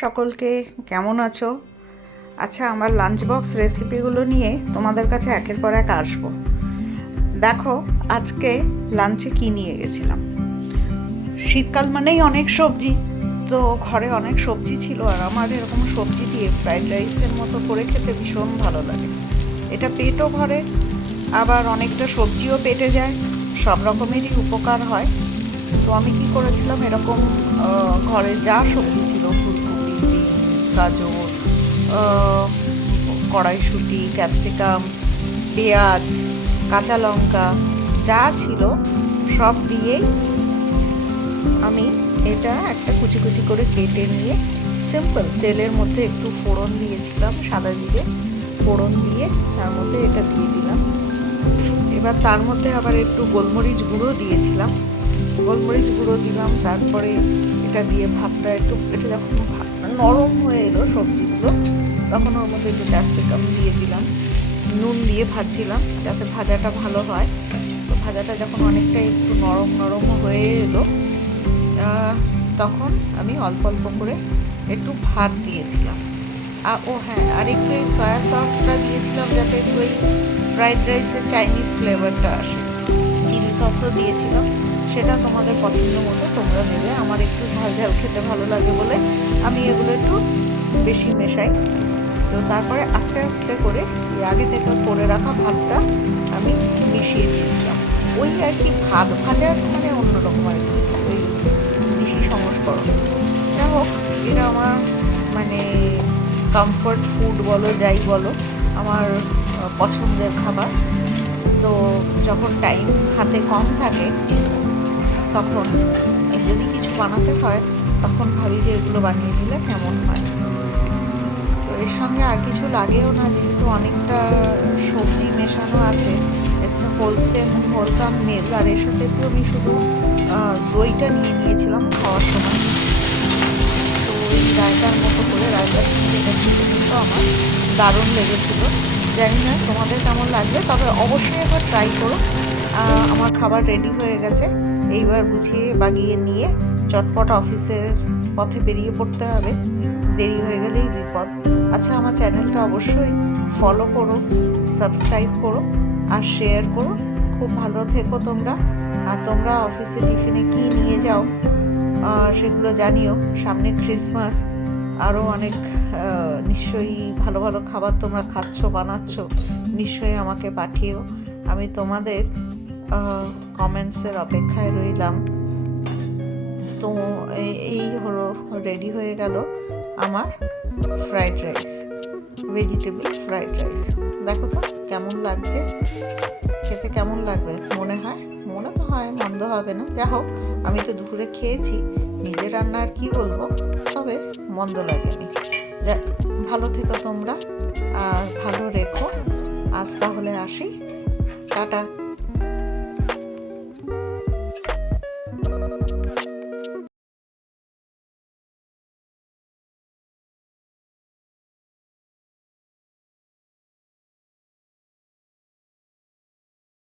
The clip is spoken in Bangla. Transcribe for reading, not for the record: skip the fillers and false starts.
সকলকে কেমন আছো? আচ্ছা, আমার লাঞ্চ বক্স রেসিপিগুলো নিয়ে তোমাদের কাছে একের পর এক আসবো। দেখো, আজকে লাঞ্চে কি নিয়ে গেছিলাম। শীতকাল মানেই অনেক সবজি, তো ঘরে অনেক সবজি ছিল, আর আমার এরকম সবজি দিয়ে ফ্রাইড রাইসের মতো করে খেতে ভীষণ ভালো লাগে। এটা পেটও ভরে, আবার অনেকটা সবজিও পেটে যায়, সব রকমেরই উপকার হয়। তো আমি কি করেছিলাম, এরকম ঘরে যা সবজি ছিল, ফুলকপি, বিনস, গাজর, কড়াইশুঁটি, ক্যাপসিকাম, পেঁয়াজ, কাঁচা লঙ্কা, যা ছিল সব দিয়েই আমি এটা একটা কুচি কুচি করে কেটে নিয়ে সিম্পল তেলের মধ্যে একটু ফোড়ন দিয়েছিলাম, সাদা জিরে ফোড়ন দিয়ে তার মধ্যে এটা দিয়ে দিলাম। এবার তার মধ্যে আবার একটু গোলমরিচ গুঁড়ো দিয়েছিলাম, গোলমরিচ গুঁড়ো দিলাম। তারপরে এটা দিয়ে ভাতটা এটা যখন নরম হয়ে এলো সবজিগুলো, তখন ওর মধ্যে একটু ক্যাপসিকাম দিয়ে দিলাম। নুন দিয়ে ভাজছিলাম যাতে ভাজাটা ভালো হয়। তো ভাজাটা যখন অনেকটা একটু নরম নরম হয়ে এলো, তখন আমি অল্প অল্প করে একটু ভাত দিয়েছিলাম। ও হ্যাঁ, আর একটু এই সয়া সসটা দিয়েছিলাম যাতে একটু ওই ফ্রাইড রাইসের চাইনিজ ফ্লেভারটা আসে। চিলি সসও দিয়েছিলাম, সেটা তোমাদের পছন্দ মতো তোমরা দেবে। আমার একটু ঝাল ঝাল খেতে ভালো লাগে বলে আমি এগুলো একটু বেশি মেশাই। তো তারপরে আস্তে আস্তে করে এই আগে থেকে করে রাখা ভাতটা আমি মিশিয়ে দিয়েছিলাম। ওই আর কি ভাত ভাজার মানে অন্যরকম আর কি, ওই দেশি সংস্করণ। যাই হোক, এটা আমার মানে কমফর্ট ফুড বলো, যাই বলো, আমার পছন্দের খাবার। তো যখন টাইম হাতে কম থাকে, তখন যদি কিছু বানাতে হয়, তখন ভাবি যে এগুলো বানিয়ে দিলে কেমন হয়। তো এর সঙ্গে আর কিছু লাগেও না, যেহেতু অনেকটা সবজি মেশানো আছে। Wholesome mail. আর এর সাথে একটু আমি শুধু দইটা নিয়ে নিয়েছিলাম খাওয়ার সময়। তো ওই রায়তার মতো করে রায়তার সঙ্গে এটা খেতে কিন্তু আমার দারুণ লেগেছিল। জানি না তোমাদের কেমন লাগবে, তবে অবশ্যই একবার ট্রাই করো। আমার খাবার রেডি হয়ে গেছে, এইবার গুছিয়ে বাগিয়ে নিয়ে চটপট অফিসের পথে বেরিয়ে পড়তে হবে, দেরি হয়ে গেলেই বিপদ। আচ্ছা, আমার চ্যানেলটা অবশ্যই ফলো করো, সাবস্ক্রাইব করো আর শেয়ার করো। খুব ভালো থেকো তোমরা। আর তোমরা অফিসে টিফিনে কি নিয়ে যাও সেগুলো জানিও। সামনে ক্রিসমাস, আরও অনেক নিশ্চয়ই ভালো ভালো খাবার তোমরা খাচ্ছ, বানাচ্ছ, নিশ্চয়ই আমাকে পাঠিও। আমি তোমাদের কমেন্টসের অপেক্ষায় রইলাম। তো এই হলো, রেডি হয়ে গেল আমার fried rice, vegetable fried rice. দেখো তো কেমন লাগছে, খেতে কেমন লাগবে মনে হয়? মনে তো হয় মন্দ হবে না। যা হোক, আমি তো দুপুরে খেয়েছি, নিজের রান্না আর কি বলবো, তবে মন্দ লাগেনি। যাক, ভালো থেকো তোমরা আর ভালো রেখো। আজ তাহলে আসি, টাটা।